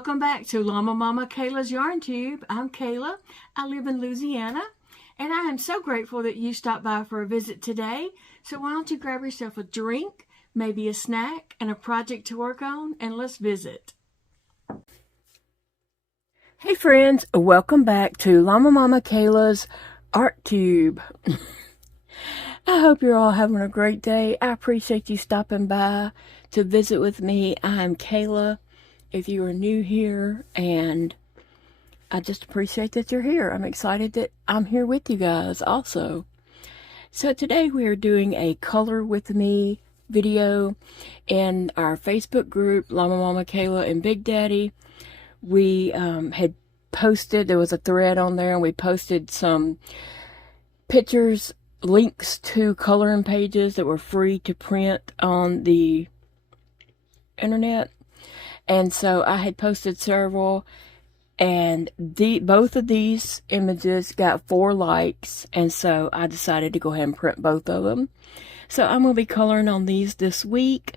Welcome back to Llama Mama Kayla's Yarn Tube. I'm Kayla. I live in Louisiana, and I am so grateful that you stopped by for a visit today. So why don't you grab yourself a drink, maybe a snack, and a project to work on, and let's visit. Hey friends, welcome back to Llama Mama Kayla's Art Tube. I hope you're all having a great day. I appreciate you stopping by to visit with me. I'm Kayla. If you are new here, and I just appreciate that you're here. I'm excited that I'm here with you guys also. So today we are doing a color with me video in our Facebook group, Llama Mama Kayla and Big Daddy. We had posted, there was a thread on there, and we posted some pictures, links to coloring pages that were free to print on the internet. And so I had posted several, and both of these images got 4 likes, and so I decided to go ahead and print both of them. So I'm going to be coloring on these this week.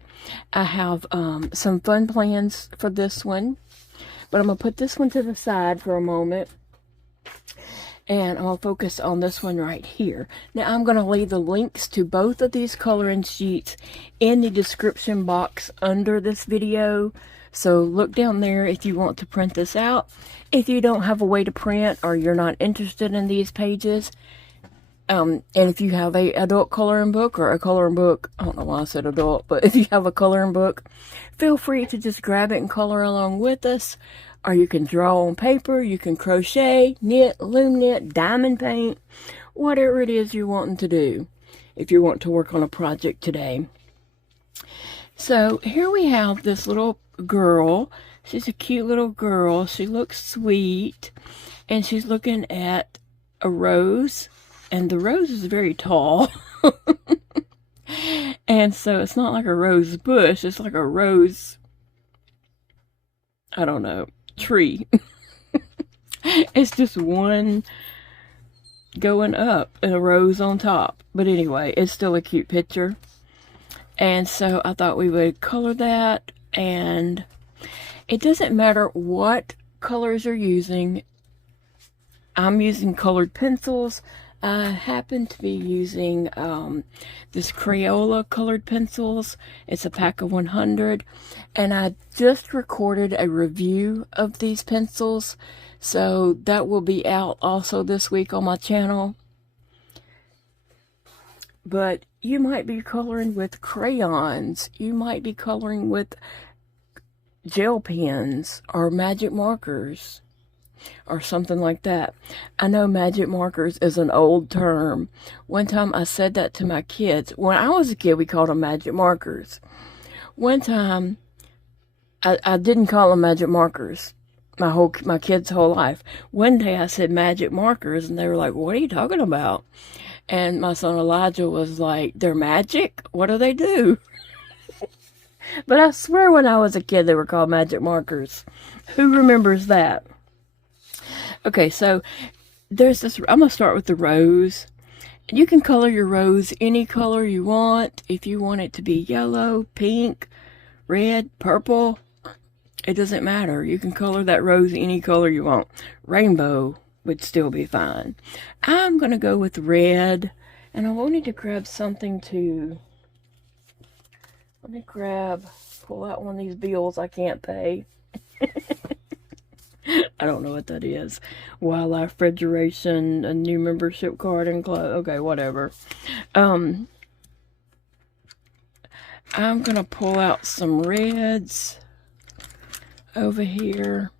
I have some fun plans for this one, but I'm going to put this one to the side for a moment, and I'm going to focus on this one right here. Now I'm going to leave the links to both of these coloring sheets in the description box under this video. So look down there if you want to print this out. If you don't have a way to print, or you're not interested in these pages, and if you have a adult coloring book or a coloring book, I don't know why I said adult, but if you have a coloring book, feel free to just grab it and color along with us. Or you can draw on paper, you can crochet, knit, loom knit, diamond paint, whatever it is you're wanting to do if you want to work on a project today. So here we have this little girl. She's a cute little girl. She looks sweet, and she's looking at a rose, and the rose is very tall. And so it's not like a rose bush, it's like a rose, I don't know, tree. It's just one going up and a rose on top. But anyway, it's still a cute picture. And so I thought we would color that, and it doesn't matter what colors you're using. I'm using colored pencils. I happen to be using this Crayola colored pencils. It's a pack of 100, and I just recorded a review of these pencils, so that will be out also this week on my channel. But you might be coloring with crayons. You might be coloring with gel pens or magic markers or something like that. I know magic markers is an old term. One time I said that to my kids. When I was a kid, we called them magic markers. One time, I didn't call them magic markers my kids' whole life. One day I said magic markers, and they were like, "What are you talking about?" And my son Elijah was like, "They're magic? What do they do?" But I swear when I was a kid, they were called magic markers. Who remembers that? Okay, so there's this, I'm going to start with the rose. You can color your rose any color you want. If you want it to be yellow, pink, red, purple, it doesn't matter. You can color that rose any color you want. Rainbow would still be fine. I'm going to go with red, and I wanted to grab something to, let me pull out one of these bills I can't pay. I don't know what that is. Wildlife Federation, a new membership card and club. Okay, whatever. I'm going to pull out some reds over here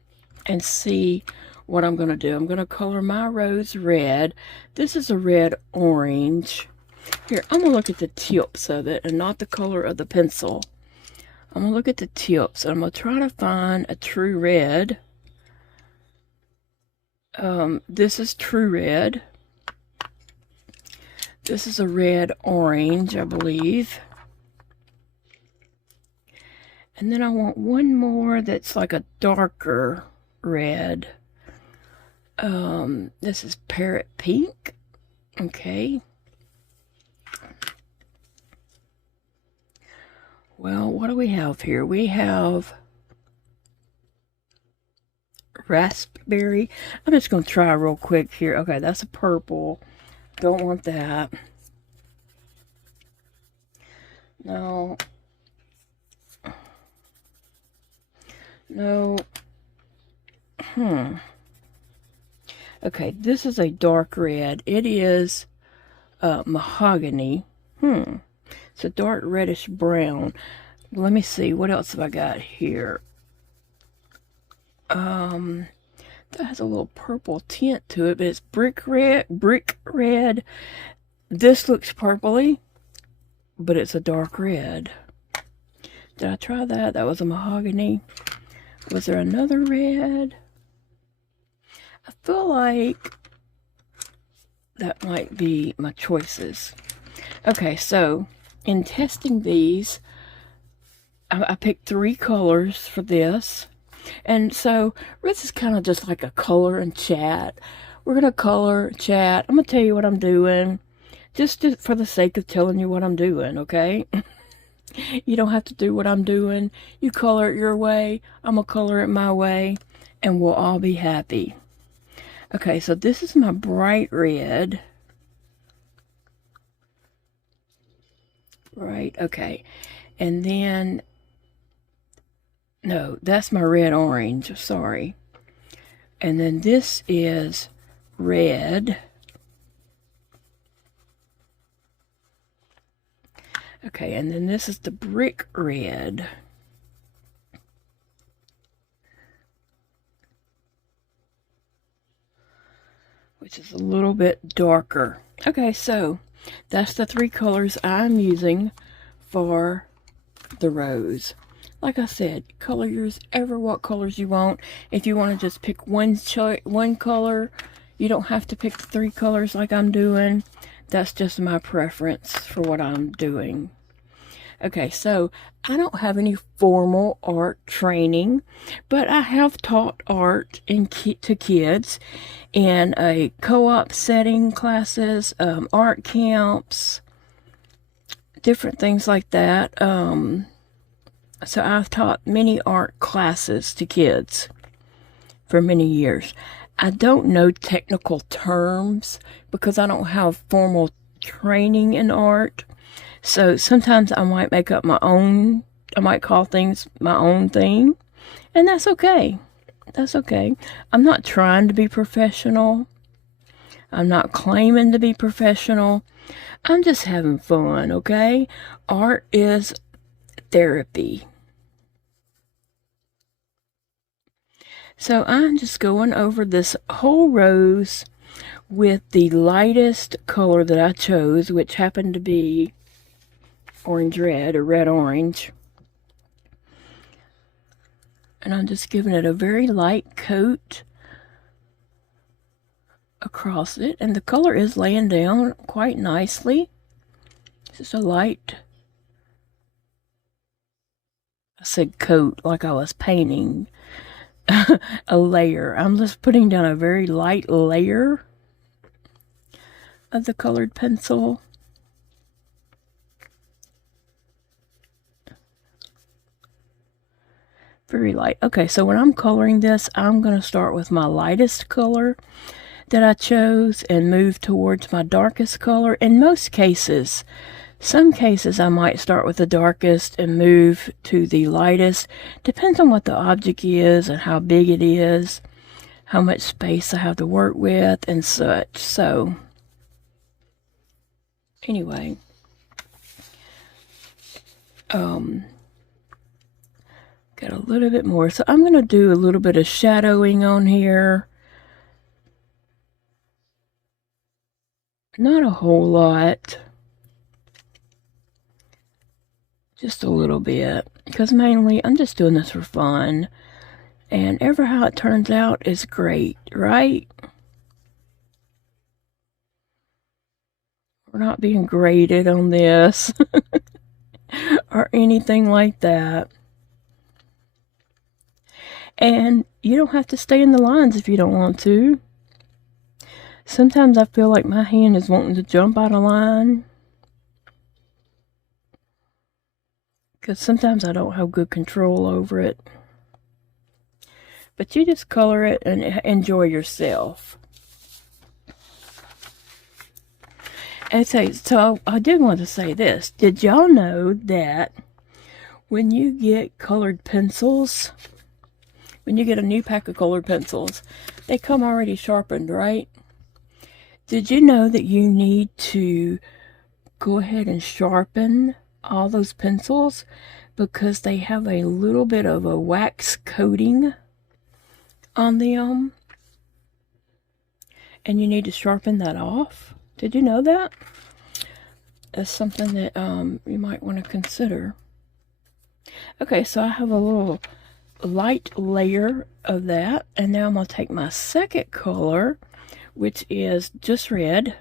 and see what I'm going to do. I'm going to color my rose red. This is a red orange. Here, I'm going to look at the tips of it and not the color of the pencil. I'm going to look at the tips, and I'm going to try to find a true red. This is true red. This is a red orange, I believe. And then I want one more that's like a darker red. This is parrot pink. Okay. Well, what do we have here? We have raspberry. I'm just going to try real quick here. Okay, that's a purple. Don't want that. No. No. Okay, this is a dark red. It is mahogany. It's a dark reddish brown. Let me see. What else have I got here? That has a little purple tint to it, but it's brick red. This looks purpley, but it's a dark red. Did I try that? That was a mahogany. Was there another red? I feel like that might be my choices. Okay, so in testing these, I picked 3 colors for this. And so this is kind of just like a color and chat. We're going to color, chat. I'm going to tell you what I'm doing. Just for the sake of telling you what I'm doing, okay? You don't have to do what I'm doing. You color it your way. I'm going to color it my way. And we'll all be happy. Okay, so this is my bright red. Right, okay. And then, no, that's my red orange, sorry. And then this is red. Okay, and then this is the brick red. Which is a little bit darker. Okay, so that's the 3 colors I'm using for the rose. Like I said, color yours ever what colors you want. If you want to just pick one color, you don't have to pick the 3 colors like I'm doing. That's just my preference for what I'm doing. Okay, so I don't have any formal art training, but I have taught art to kids in a co-op setting, classes, art camps, different things like that. So I've taught many art classes to kids for many years. I don't know technical terms because I don't have formal training in art. So sometimes I might make up my own, I might call things my own thing, and that's okay. That's okay. I'm not trying to be professional. I'm not claiming to be professional. I'm just having fun, okay? Art is therapy. So I'm just going over this whole rose with the lightest color that I chose, which happened to be orange red or red orange. And I'm just giving it a very light coat across it. And the color is laying down quite nicely. Just a light, I said coat like I was painting a layer. I'm just putting down a very light layer of the colored pencil. Very light. Okay, so when I'm coloring this, I'm going to start with my lightest color that I chose and move towards my darkest color. In most cases, some cases I might start with the darkest and move to the lightest. Depends on what the object is and how big it is, how much space I have to work with and such. So, anyway, got a little bit more. So I'm going to do a little bit of shadowing on here. Not a whole lot. Just a little bit. Because mainly I'm just doing this for fun. And ever how it turns out is great, right? We're not being graded on this. Or anything like that. And you don't have to stay in the lines if you don't want to. Sometimes I feel like my hand is wanting to jump out of line. Because sometimes I don't have good control over it. But you just color it and enjoy yourself. And so I did want to say this. Did y'all know that when you get colored pencils, when you get a new pack of colored pencils, they come already sharpened, right? Did you know that you need to go ahead and sharpen all those pencils because they have a little bit of a wax coating on them? And you need to sharpen that off. Did you know that? That's something that you might want to consider. Okay, so I have a little light layer of that, and now I'm going to take my second color, which is just red,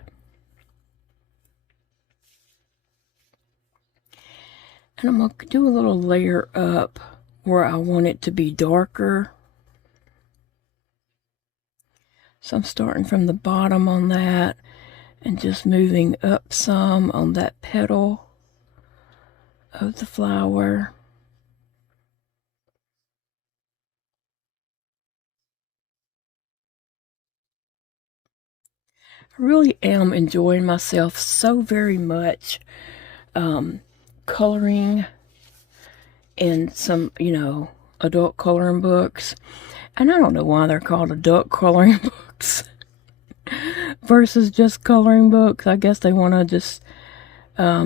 and I'm going to do a little layer up where I want it to be darker. So I'm starting from the bottom on that and just moving up some on that petal of the flower. I really am enjoying myself so very much coloring in some, adult coloring books. And I don't know why they're called adult coloring books versus just coloring books. I guess they want to just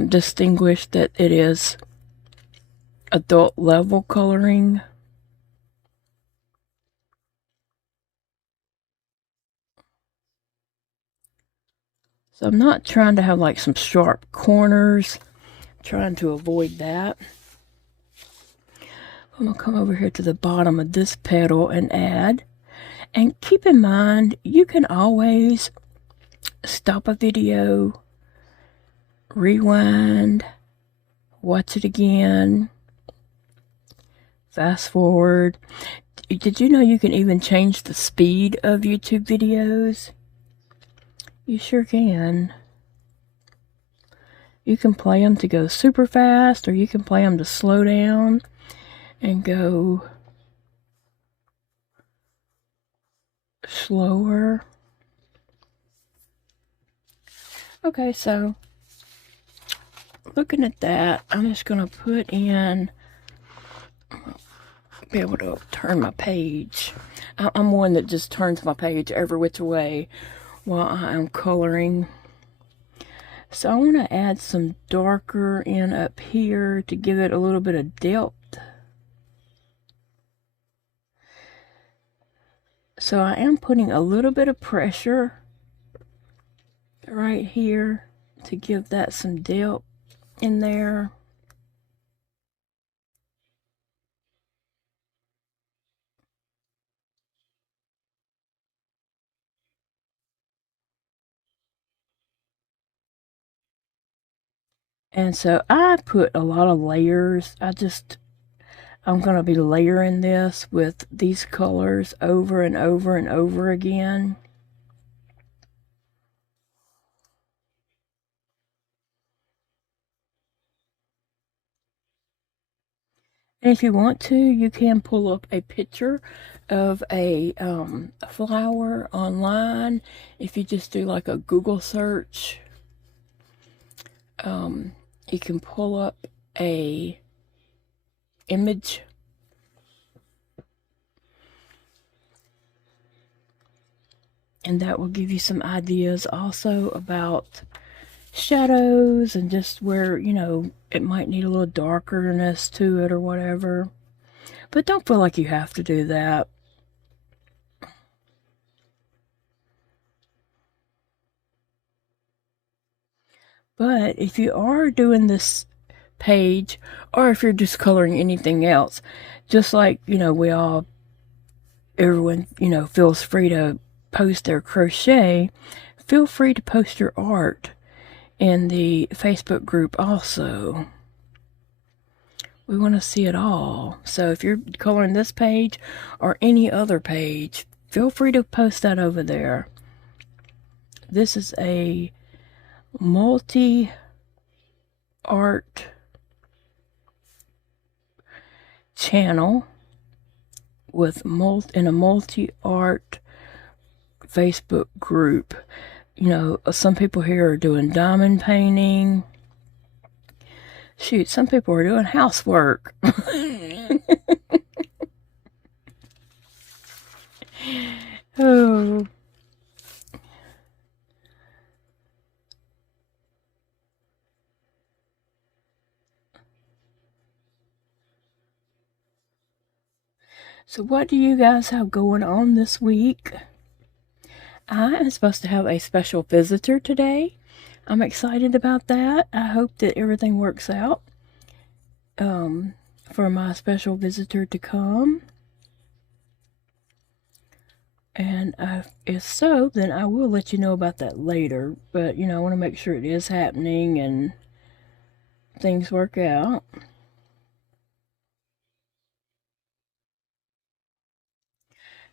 distinguish that it is adult level coloring. So I'm not trying to have like some sharp corners. I'm trying to avoid that. I'm going to come over here to the bottom of this petal and add. And keep in mind, you can always stop a video, rewind, watch it again, fast forward. Did you know you can even change the speed of YouTube videos? You sure can. You can play them to go super fast, or you can play them to slow down and go slower. Okay, so looking at that, I'm just going to put in, be able to turn my page. I'm one that just turns my page every which way while I am coloring. So I want to add some darker in up here to give it a little bit of depth. So I am putting a little bit of pressure right here to give that some depth in there. And so I put a lot of layers. I'm going to be layering this with these colors over and over and over again. And if you want to, you can pull up a picture of a flower online. If you just do like a Google search, you can pull up a image and that will give you some ideas also about shadows and just where, it might need a little darkerness to it or whatever. But don't feel like you have to do that. But if you are doing this page, or if you're just coloring anything else, just like, everyone, feels free to post their crochet, feel free to post your art in the Facebook group also. We want to see it all. So if you're coloring this page or any other page, feel free to post that over there. This is a multi-art channel with in a multi-art Facebook group. You know, some people here are doing diamond painting. Shoot, some people are doing housework. Oh. So what do you guys have going on this week? I am supposed to have a special visitor today. I'm excited about that. I hope that everything works out for my special visitor to come. And if so, then I will let you know about that later. But, you know, I want to make sure it is happening and things work out.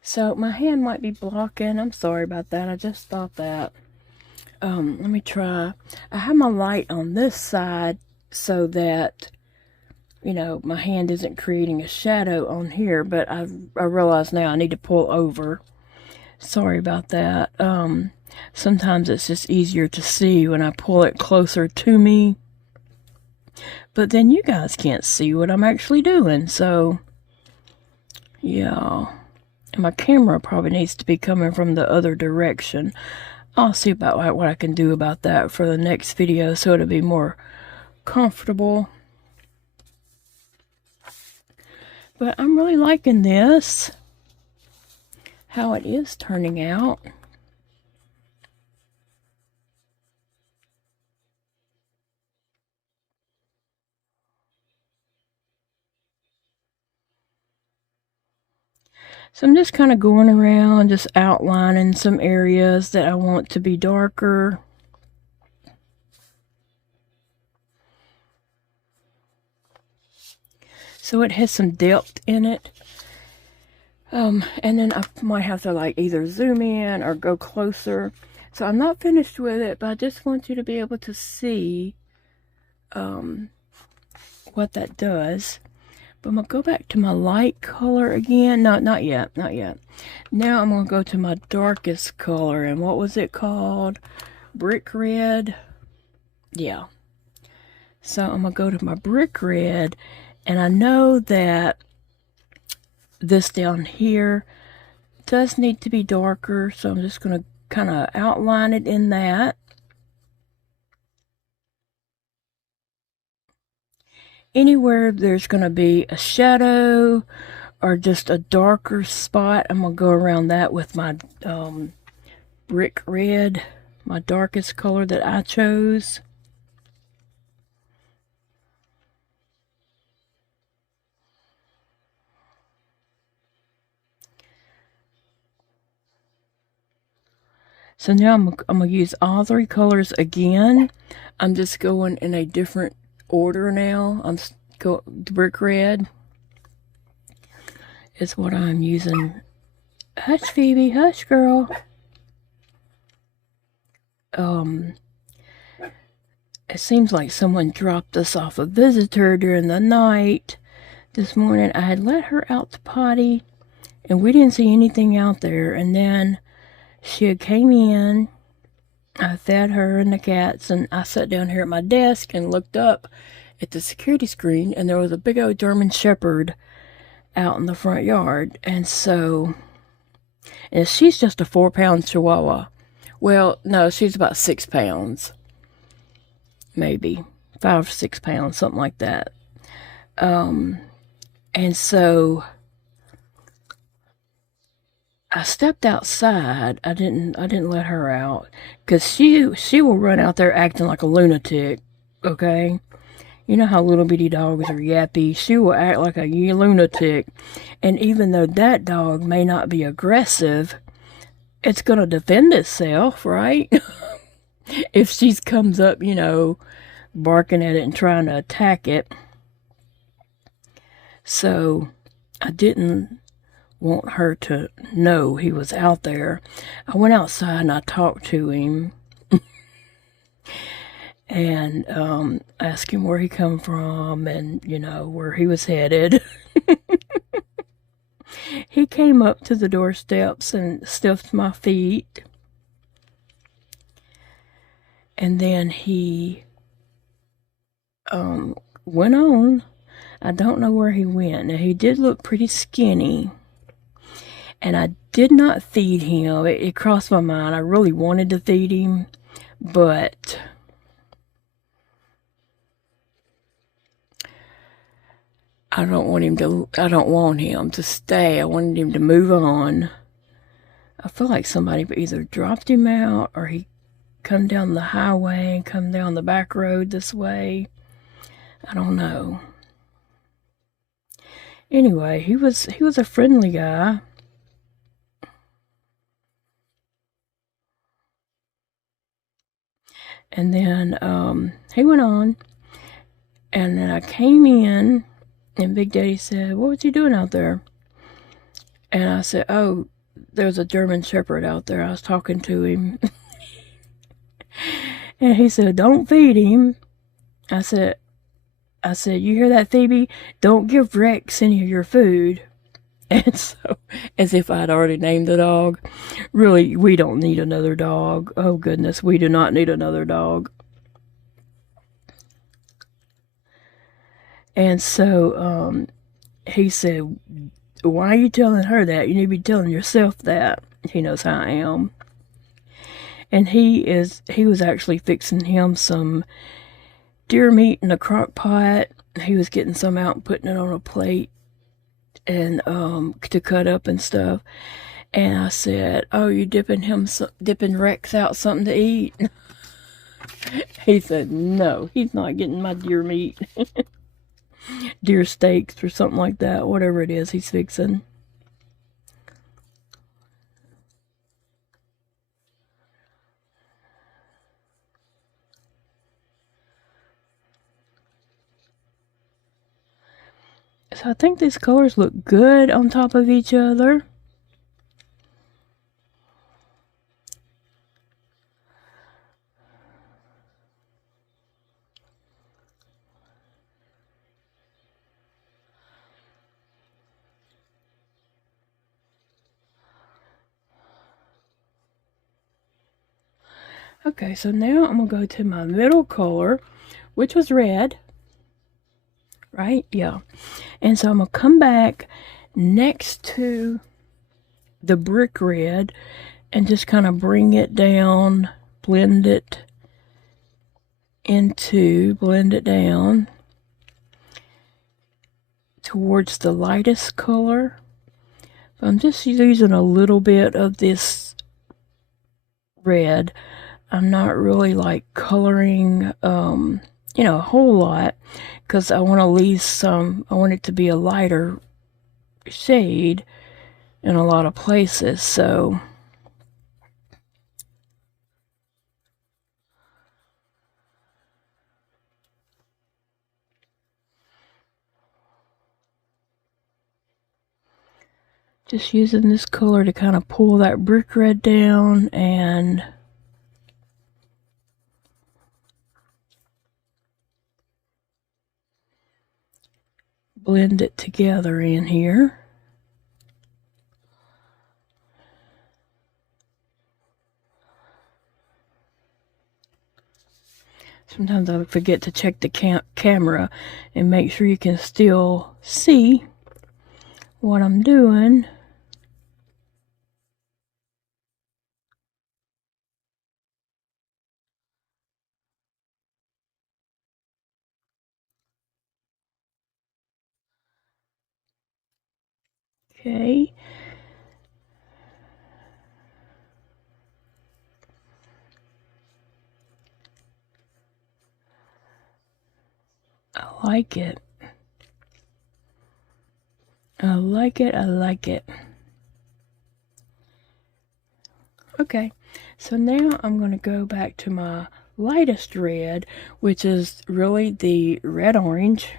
So my hand might be blocking. I'm sorry about that. I just thought that. Let me try. I have my light on this side so that, you know, my hand isn't creating a shadow on here, but I realize now I need to pull over. Sorry about that. Sometimes it's just easier to see when I pull it closer to me. But then you guys can't see what I'm actually doing, so yeah. And my camera probably needs to be coming from the other direction. I'll see about what I can do about that for the next video so it'll be more comfortable. But I'm really liking this, how it is turning out. So I'm just kind of going around, just outlining some areas that I want to be darker. So it has some depth in it. And then I might have to like either zoom in or go closer. So I'm not finished with it, but I just want you to be able to see what that does. But I'm going to go back to my light color again. No, not yet. Not yet. Now I'm going to go to my darkest color. And what was it called? Brick red. Yeah. So I'm going to go to my brick red. And I know that this down here does need to be darker. So I'm just going to kind of outline it in that. Anywhere there's going to be a shadow or just a darker spot, I'm going to go around that with my brick red, my darkest color that I chose. So now I'm going to use all three colors again. I'm just going in a different order now. The brick red is what I'm using. Hush, Phoebe. Hush, girl. It seems like someone dropped us off a visitor during the night. This morning I had let her out to potty and we didn't see anything out there. And then she came in. I fed her and the cats, and I sat down here at my desk and looked up at the security screen, and there was a big old German Shepherd out in the front yard. And so, and she's just a 4-pound Chihuahua. Well, no, she's about 6 pounds. Maybe 5 or 6 pounds, something like that. And so I stepped outside. I didn't let her out because she will run out there acting like a lunatic. Okay, you know how little bitty dogs are yappy. She will act like a lunatic, and even though that dog may not be aggressive, it's gonna defend itself, right? If she comes up, you know, barking at it and trying to attack it. So I didn't want her to know he was out there. I went outside and I talked to him and asked him where he come from and, you know, where he was headed. He came up to the doorsteps and sniffed my feet. And then he went on. I don't know where he went. Now, he did look pretty skinny. And I did not feed him. It crossed my mind. I really wanted to feed him, but I don't want him to stay. I wanted him to move on. I feel like somebody either dropped him out or he come down the highway and come down the back road this way. I don't know. Anyway, he was a friendly guy. And then he went on, and then I came in, and Big Daddy said, "What was you doing out there?" And I said, "Oh, there's a German Shepherd out there. I was talking to him." And he said, "Don't feed him." I said, "You hear that, Phoebe? Don't give Rex any of your food." And so, as if I'd already named the dog. Really, we don't need another dog. Oh, goodness, we do not need another dog. And so, he said, "Why are you telling her that? You need to be telling yourself that." He knows how I am. And he was actually fixing him some deer meat in a crock pot. He was getting some out and putting it on a plate and to cut up and stuff. And I said, "Oh, you dipping Rex out something to eat?" He said, "No, he's not getting my deer meat." Deer steaks or something like that, whatever it is he's fixing. So I think these colors look good on top of each other. Okay, so now I'm going to go to my middle color, which was red. Right? Yeah. And so I'm going to come back next to the brick red and just kind of bring it down, blend it down towards the lightest color. I'm just using a little bit of this red. I'm not really like coloring, a whole lot, because I want to leave some, I want it to be a lighter shade in a lot of places, so just using this color to kind of pull that brick red down and blend it together in here. Sometimes I forget to check the camera and make sure you can still see what I'm doing. Okay. I like it. I like it. I like it. Okay, so now I'm going to go back to my lightest red, which is really the red-orange.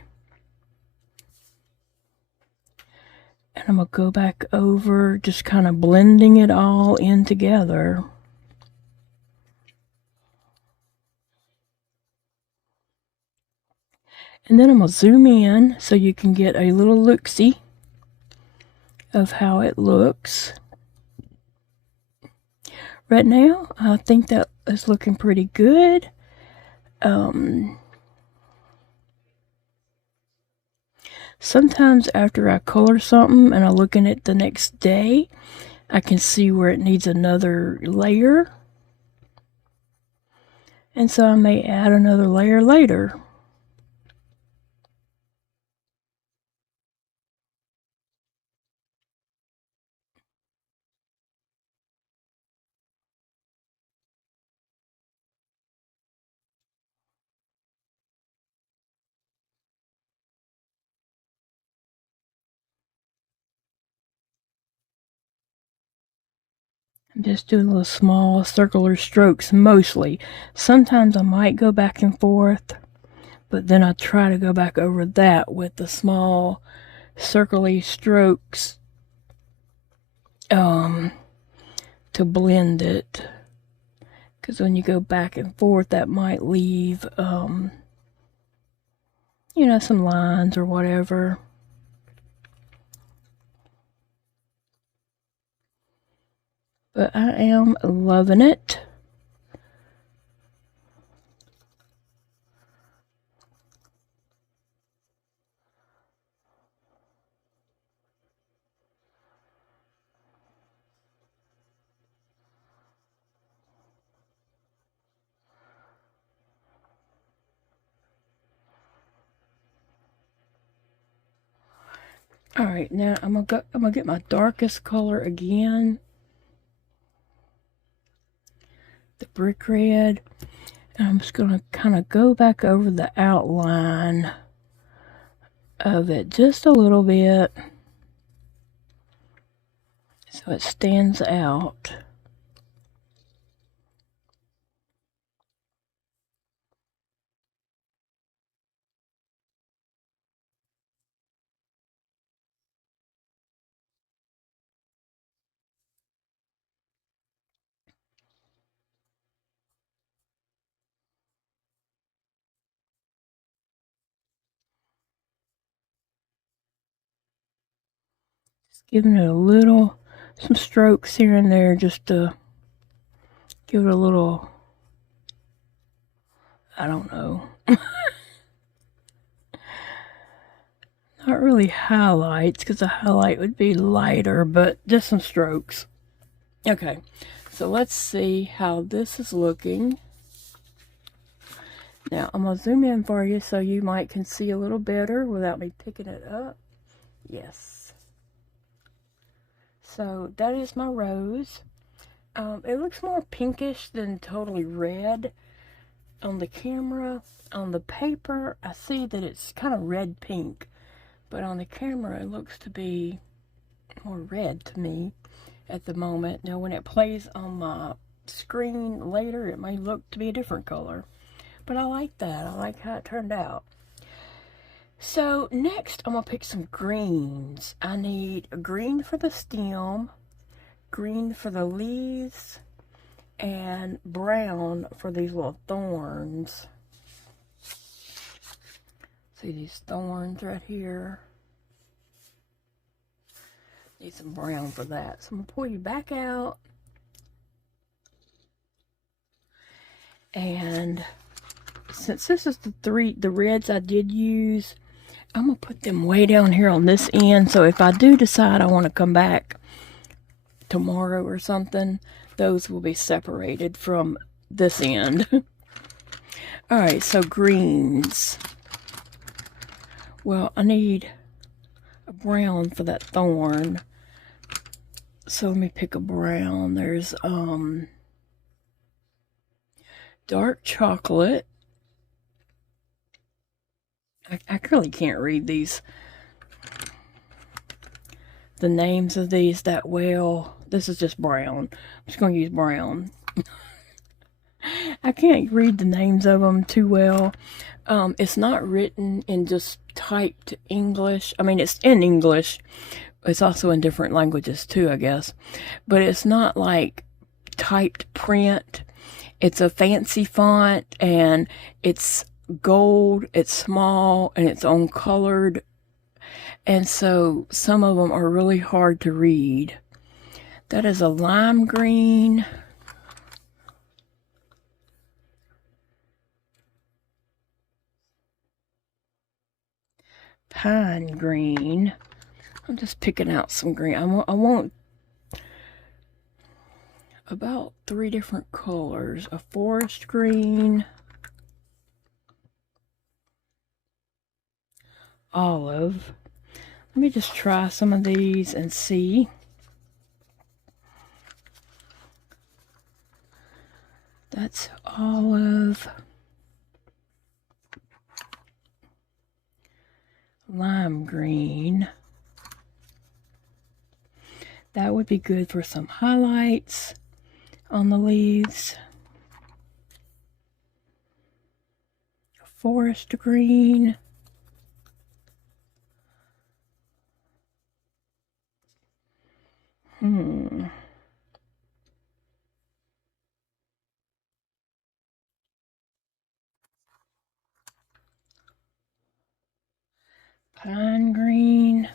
And I'm going to go back over, just kind of blending it all in together. And then I'm going to zoom in so you can get a little look-see of how it looks. Right now, I think that is looking pretty good. Sometimes after I color something and I look in it the next day, I can see where it needs another layer. And so I may add another layer later. I'm just doing little small circular strokes mostly. Sometimes I might go back and forth, but then I try to go back over that with the small circly strokes to blend it. Because when you go back and forth, that might leave, you know, some lines or whatever. But I am loving it. All right, now I'm gonna get my darkest color again, the brick red, and I'm just gonna kind of go back over the outline of it just a little bit so it stands out. Giving it some strokes here and there just to give it a little, I don't know. Not really highlights, because a highlight would be lighter, but just some strokes. Okay, so let's see how this is looking. Now, I'm going to zoom in for you so you can see a little better without me picking it up. Yes. So, that is my rose. It looks more pinkish than totally red on the camera. On the paper, I see that it's kind of red-pink. But on the camera, it looks to be more red to me at the moment. Now, when it plays on my screen later, it may look to be a different color. But I like that. I like how it turned out. So, next, I'm going to pick some greens. I need a green for the stem, green for the leaves, and brown for these little thorns. See these thorns right here? Need some brown for that. So I'm going to pull you back out. And since this is the reds I did use, I'm going to put them way down here on this end. So if I do decide I want to come back tomorrow or something, those will be separated from this end. Alright, so greens. Well, I need a brown for that thorn. So let me pick a brown. There's dark chocolate. I really can't read the names of these that well. This is just brown. I'm just going to use brown. I can't read the names of them too well. It's not written in just typed English. I mean, it's in English. It's also in different languages too, I guess. But it's not like typed print. It's a fancy font, and it's gold, it's small, and it's uncolored. And so some of them are really hard to read. That is a lime green. Pine green. I'm just picking out some green. I want about 3 different colors. A forest green, olive. Let me just try some of these and see. That's olive. Lime green. That would be good for some highlights on the leaves. Forest green. Pine green.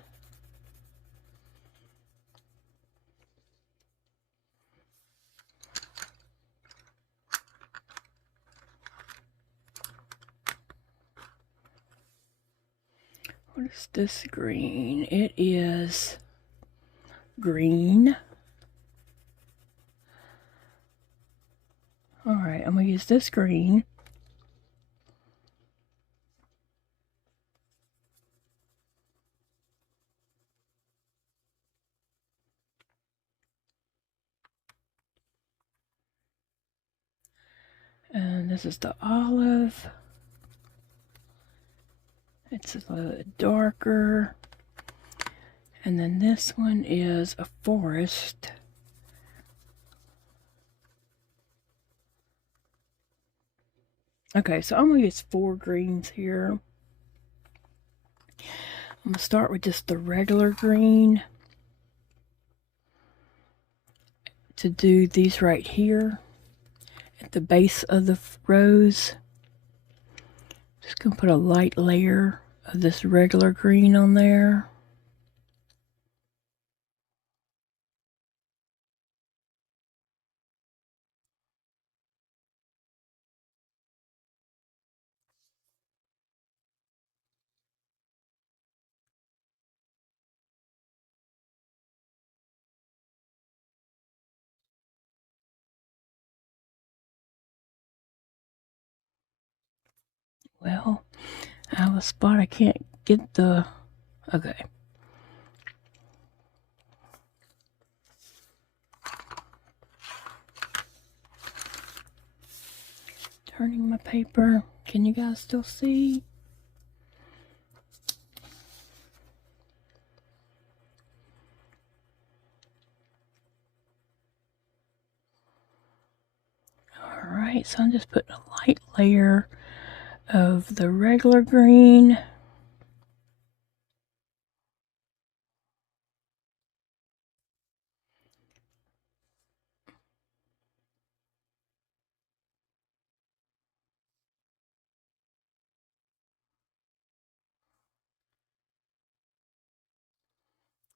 What is this green? It is green. Alright, I'm going to use this green. And this is the olive. It's a little darker. And then this one is a forest. Okay, so I'm going to use 4 greens here. I'm going to start with just the regular green to do these right here at the base of the rose. Just going to put a light layer of this regular green on there. Well, I have a spot I can't get the... Okay. Turning my paper. Can you guys still see? Alright, so I'm just putting a light layer of the regular green.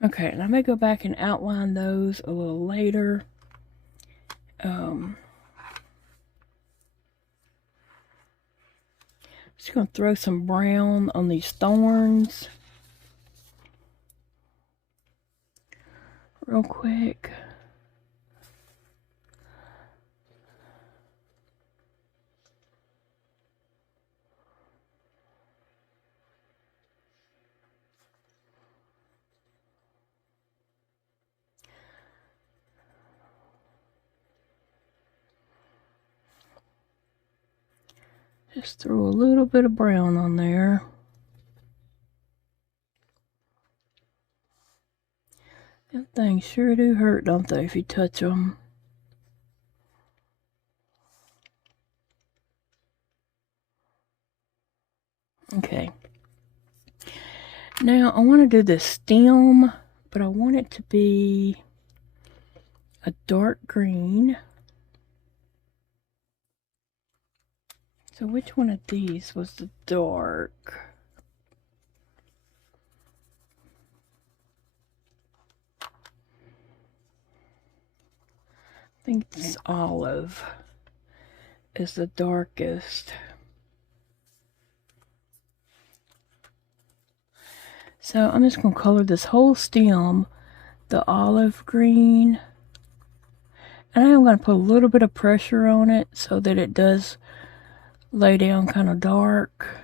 Okay, and I may go back and outline those a little later. Just going to throw some brown on these thorns real quick. Just throw a little bit of brown on there. Them things sure do hurt, don't they, if you touch them. Okay. Now, I want to do this stem, but I want it to be a dark green. So which one of these was the dark? think it's olive is the darkest. So I'm just going to color this whole stem the olive green. And I'm going to put a little bit of pressure on it so that it does lay down kind of dark.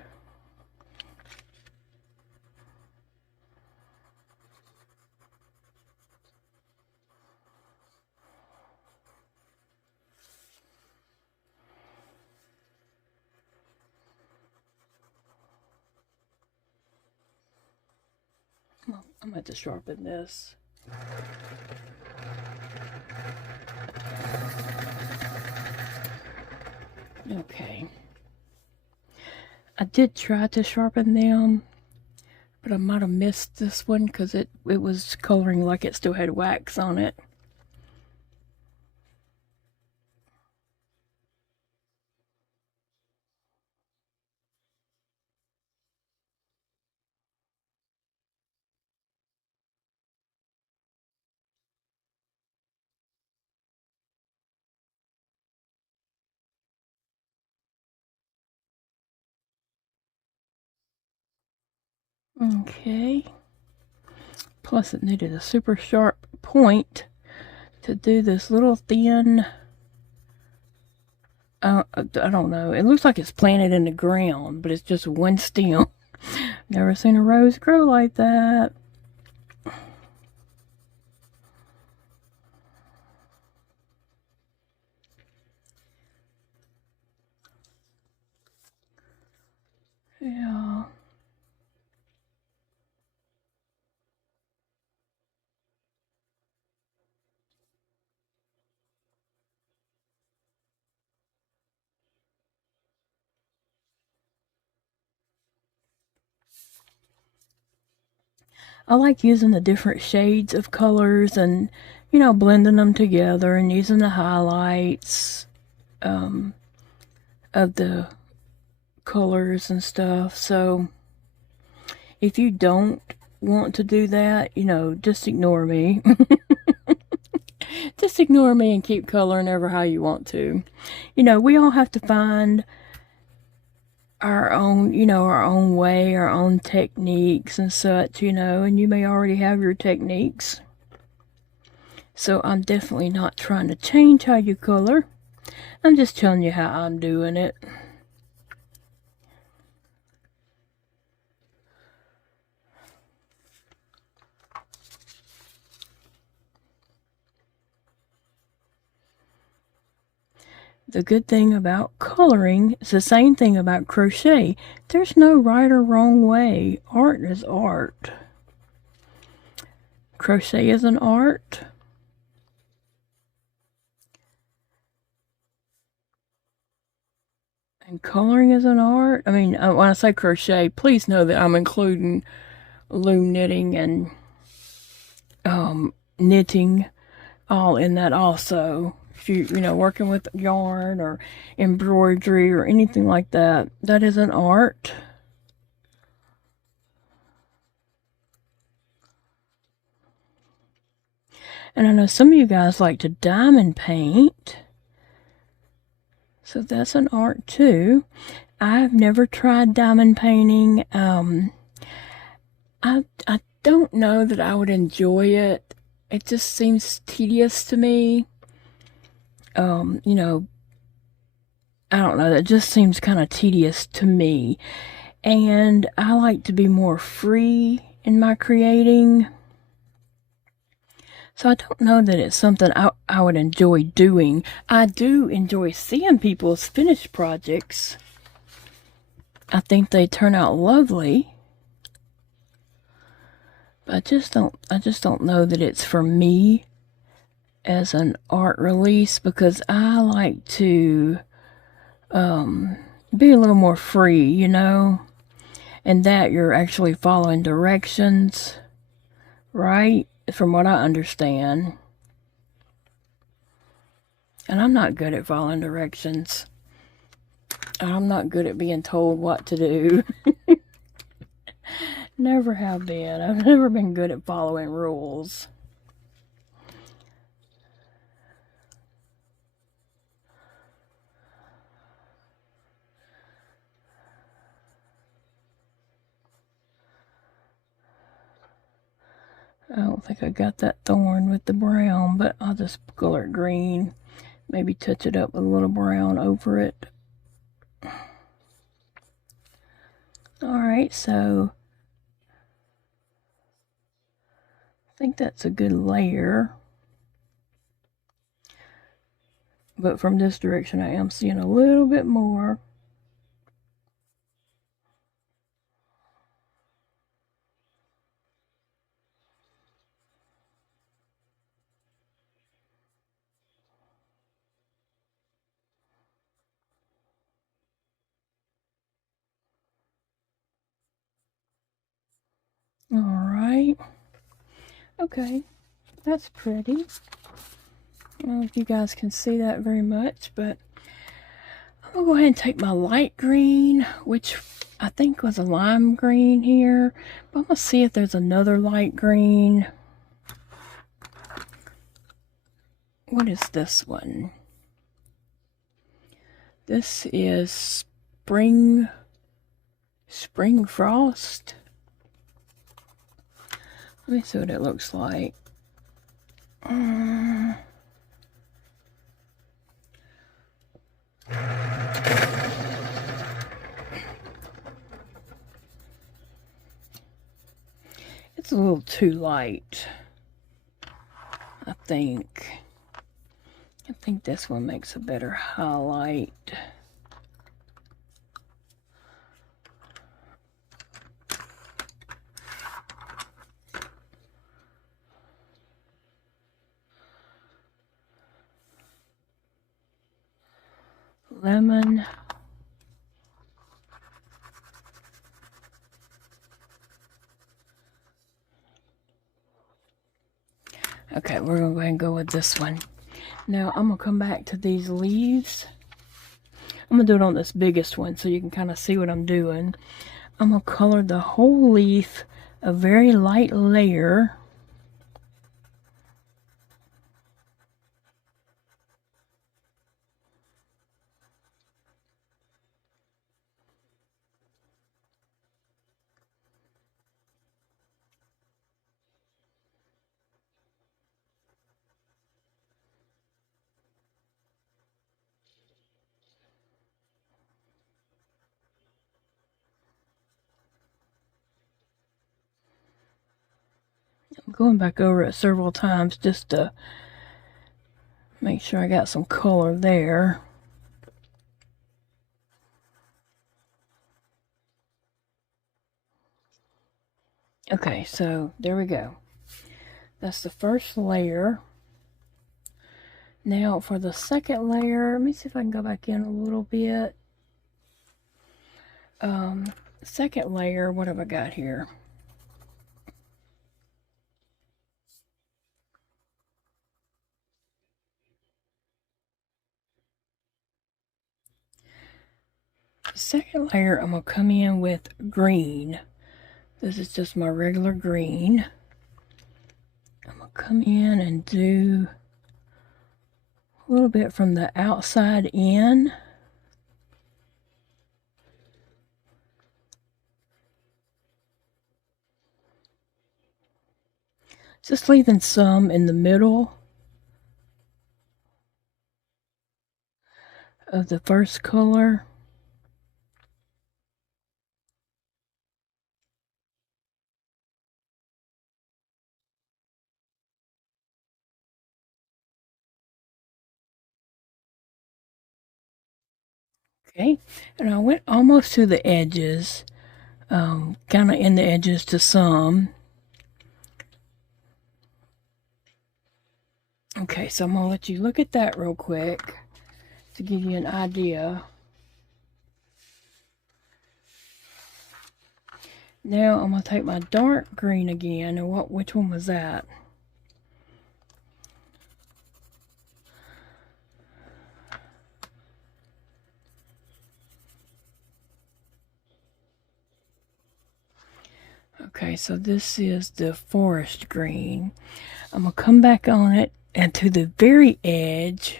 I'm going to sharpen this. Okay. I did try to sharpen them, but I might have missed this one because it was coloring like it still had wax on it. Okay. Plus it needed a super sharp point to do this little thin, I don't know. It looks like it's planted in the ground, but it's just one stem. Never seen a rose grow like that. Yeah. I like using the different shades of colors and, you know, blending them together and using the highlights of the colors and stuff. So if you don't want to do that, you know, just ignore me. Just ignore me and keep coloring ever how you want to. You know, we all have to find our own, you know, our own way, our own techniques and such, you know, and you may already have your techniques. So I'm definitely not trying to change how you color. I'm just telling you how I'm doing it. The good thing about coloring is the same thing about crochet. There's no right or wrong way. Art is art. Crochet is an art. And coloring is an art. I mean, when I say crochet, please know that I'm including loom knitting and knitting all in that also. If you know, working with yarn or embroidery or anything like that, that is an art. And I know some of you guys like to diamond paint, so that's an art too. I've never tried diamond painting. I don't know that I would enjoy it. It just seems tedious to me. You know, I don't know, that just seems kind of tedious to me. And I like to be more free in my creating. So I don't know that it's something I would enjoy doing. I do enjoy seeing people's finished projects. I think they turn out lovely. But I just don't know that it's for me as an art release, because I like to be a little more free, you know, and that you're actually following directions, right? From what I understand. And I'm not good at following directions. I'm not good at being told what to do. Never have been. I've never been good at following rules. I don't think I got that thorn with the brown, but I'll just color it green. Maybe touch it up with a little brown over it. Alright, so I think that's a good layer. But from this direction I am seeing a little bit more. Alright. Okay, that's pretty. I don't know if you guys can see that very much, but I'm going to go ahead and take my light green, which I think was a lime green here. But I'm going to see if there's another light green. What is this one? This is Spring Frost. Let me see what it looks like. It's a little too light, I think. I think this one makes a better highlight. Lemon. Okay, we're going to go ahead and go with this one. Now, I'm going to come back to these leaves. I'm going to do it on this biggest one so you can kind of see what I'm doing. I'm going to color the whole leaf a very light layer. I'm going back over it several times just to make sure I got some color there. Okay, so there we go. That's the first layer. Now for the second layer, let me see if I can go back in a little bit. Second layer, what have I got here? Second layer, I'm going to come in with green. This is just my regular green. I'm going to come in and do a little bit from the outside in. Just leaving some in the middle of the first color. Okay, and I went almost to the edges, kind of in the edges to some. Okay, so I'm going to let you look at that real quick to give you an idea. Now I'm going to take my dark green again, and which one was that? Okay, so this is the forest green. I'm going to come back on it and to the very edge.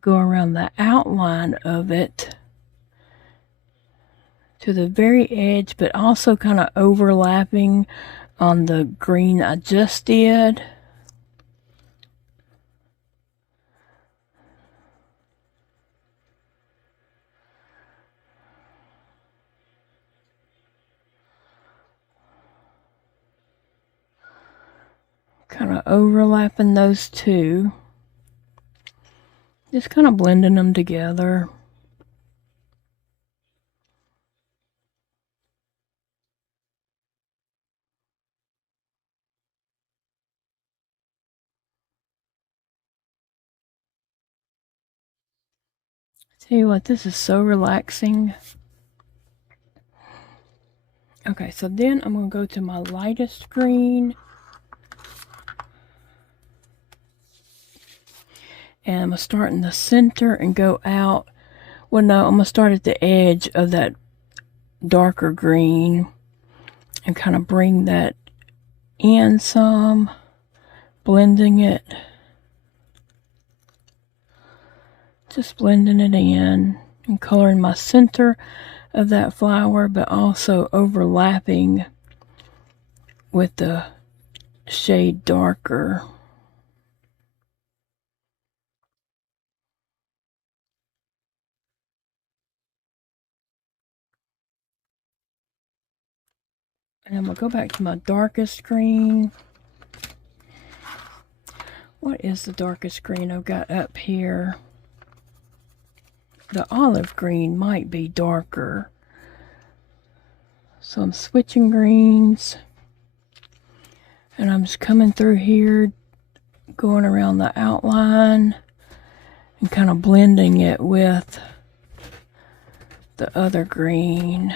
Go around the outline of it to the very edge, but also kind of overlapping on the green I just did. Kind of overlapping those two. Just kind of blending them together. Tell you what, this is so relaxing. Okay, so then I'm going to go to my lightest green. And I'm going to start in the center and go out. Well, no, I'm going to start at the edge of that darker green and kind of bring that in some, blending it. Just blending it in and coloring my center of that flower, but also overlapping with the shade darker. And I'm going to go back to my darkest green. What is the darkest green I've got up here? The olive green might be darker. So I'm switching greens. And I'm just coming through here, going around the outline and kind of blending it with the other green.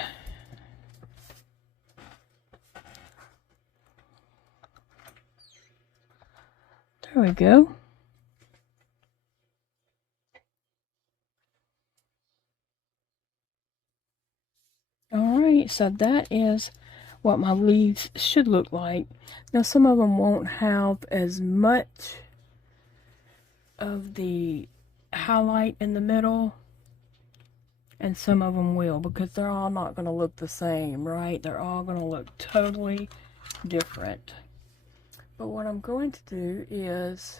There we go. Alright, so that is what my leaves should look like. Now some of them won't have as much of the highlight in the middle, and some of them will, because they're all not going to look the same, right? They're all going to look totally different. But what I'm going to do is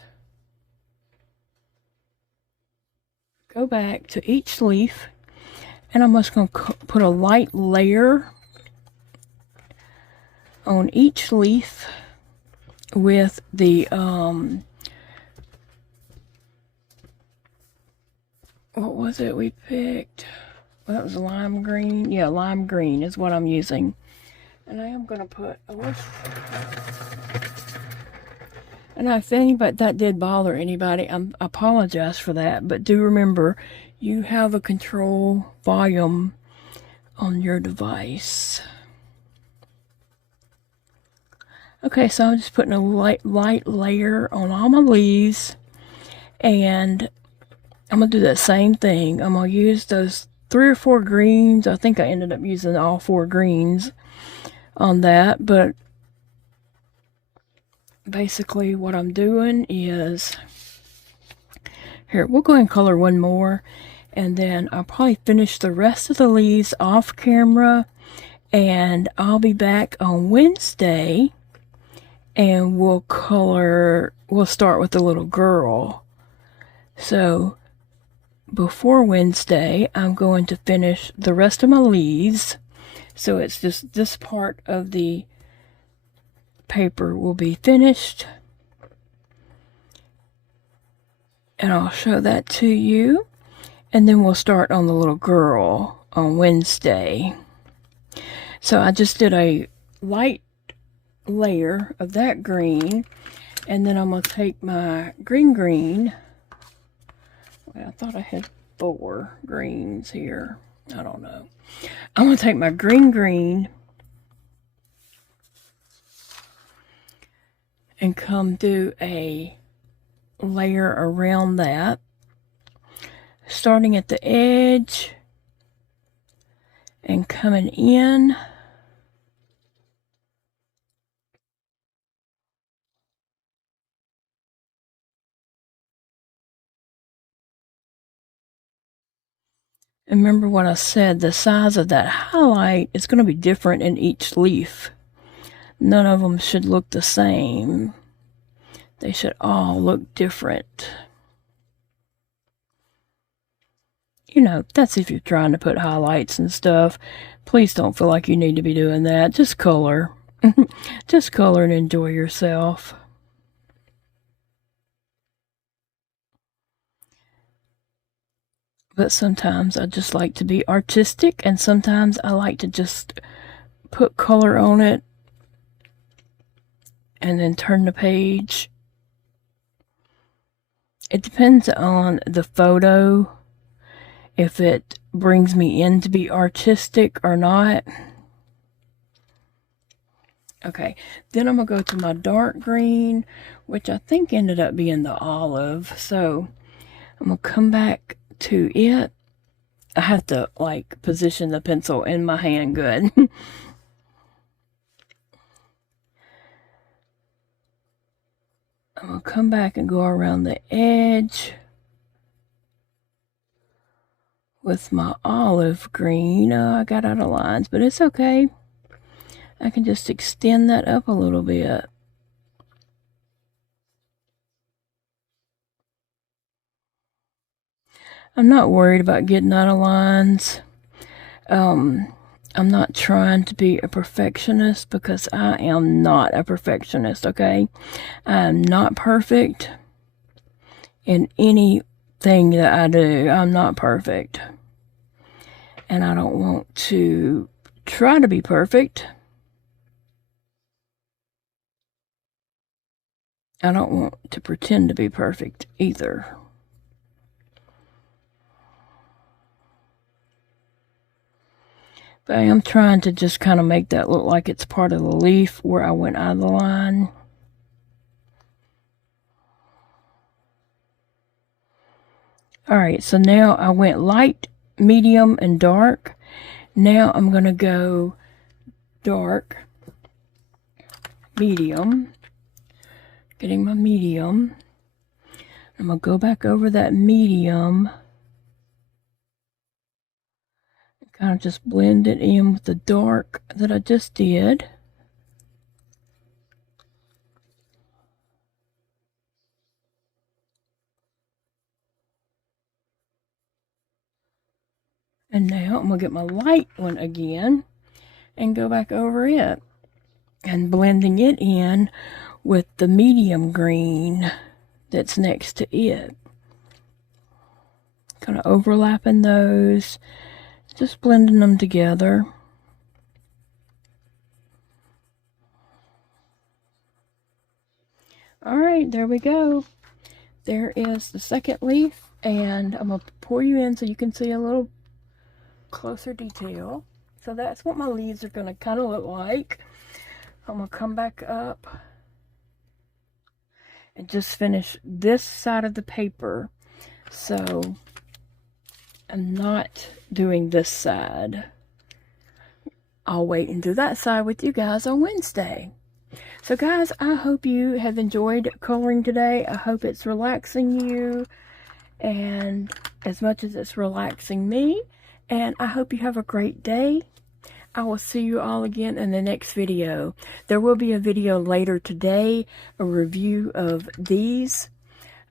go back to each leaf, and I'm just going to put a light layer on each leaf with the what was it we picked? Well, that was lime green. Yeah, lime green is what I'm using. And I am going to put a little... And if anybody, that did bother anybody, I apologize for that. But do remember, you have a control volume on your device. Okay, so I'm just putting a light layer on all my leaves. And I'm going to do that same thing. I'm going to use those 3 or 4 greens. I think I ended up using all 4 greens on that. But basically what I'm doing is... Here, we'll go ahead and color one more. And then I'll probably finish the rest of the leaves off camera. And I'll be back on Wednesday. And we'll start with the little girl. So before Wednesday, I'm going to finish the rest of my leaves. So it's just this part of the paper will be finished. And I'll show that to you. And then we'll start on the little girl on Wednesday. So I just did a light layer of that green. And then I'm going to take my green. Well, I thought I had 4 greens here. I don't know. I'm going to take my green and come do a layer around that, starting at the edge and coming in. And remember what I said, the size of that highlight is going to be different in each leaf. None of them should look the same. They should all look different. You know, that's if you're trying to put highlights and stuff. Please don't feel like you need to be doing that. Just color. Just color and enjoy yourself. But sometimes I just like to be artistic, and sometimes I like to just put color on it and then turn the page. It depends on the photo, if it brings me in to be artistic or not. Okay, then I'm going to go to my dark green, which I think ended up being the olive. So I'm going to come back to it. I have to like position the pencil in my hand good. I'm going to come back and go around the edge with my olive green. I got out of lines, but it's okay. I can just extend that up a little bit. I'm not worried about getting out of lines. I'm not trying to be a perfectionist, because I am not a perfectionist, okay? I am not perfect in anything that I do. I'm not perfect. And I don't want to try to be perfect. I don't want to pretend to be perfect either. But I am trying to just kind of make that look like it's part of the leaf where I went out of the line. Alright, so now I went light, medium, and dark. Now I'm going to go dark, medium, getting my medium. I'm going to go back over that medium. Kind of just blend it in with the dark that I just did. And now I'm going to get my light one again and go back over it. And blending it in with the medium green that's next to it. Kind of overlapping those. Just blending them together. Alright, there we go. There is the second leaf, and I'm going to pour you in so you can see a little closer detail. So that's what my leaves are going to kind of look like. I'm going to come back up and just finish this side of the paper. So I'm not doing this side. I'll wait and do that side with you guys on Wednesday. So guys, I hope you have enjoyed coloring today. I hope it's relaxing you and as much as it's relaxing me. And I hope you have a great day. I will see you all again in the next video. There will be a video later today, a review of these.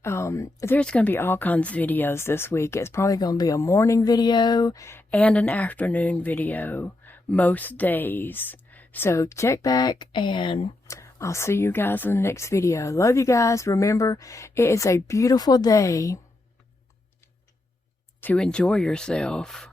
There's going to be all kinds of videos this week. It's probably going to be a morning video and an afternoon video most days. So check back and I'll see you guys in the next video. Love you guys. Remember, it is a beautiful day to enjoy yourself.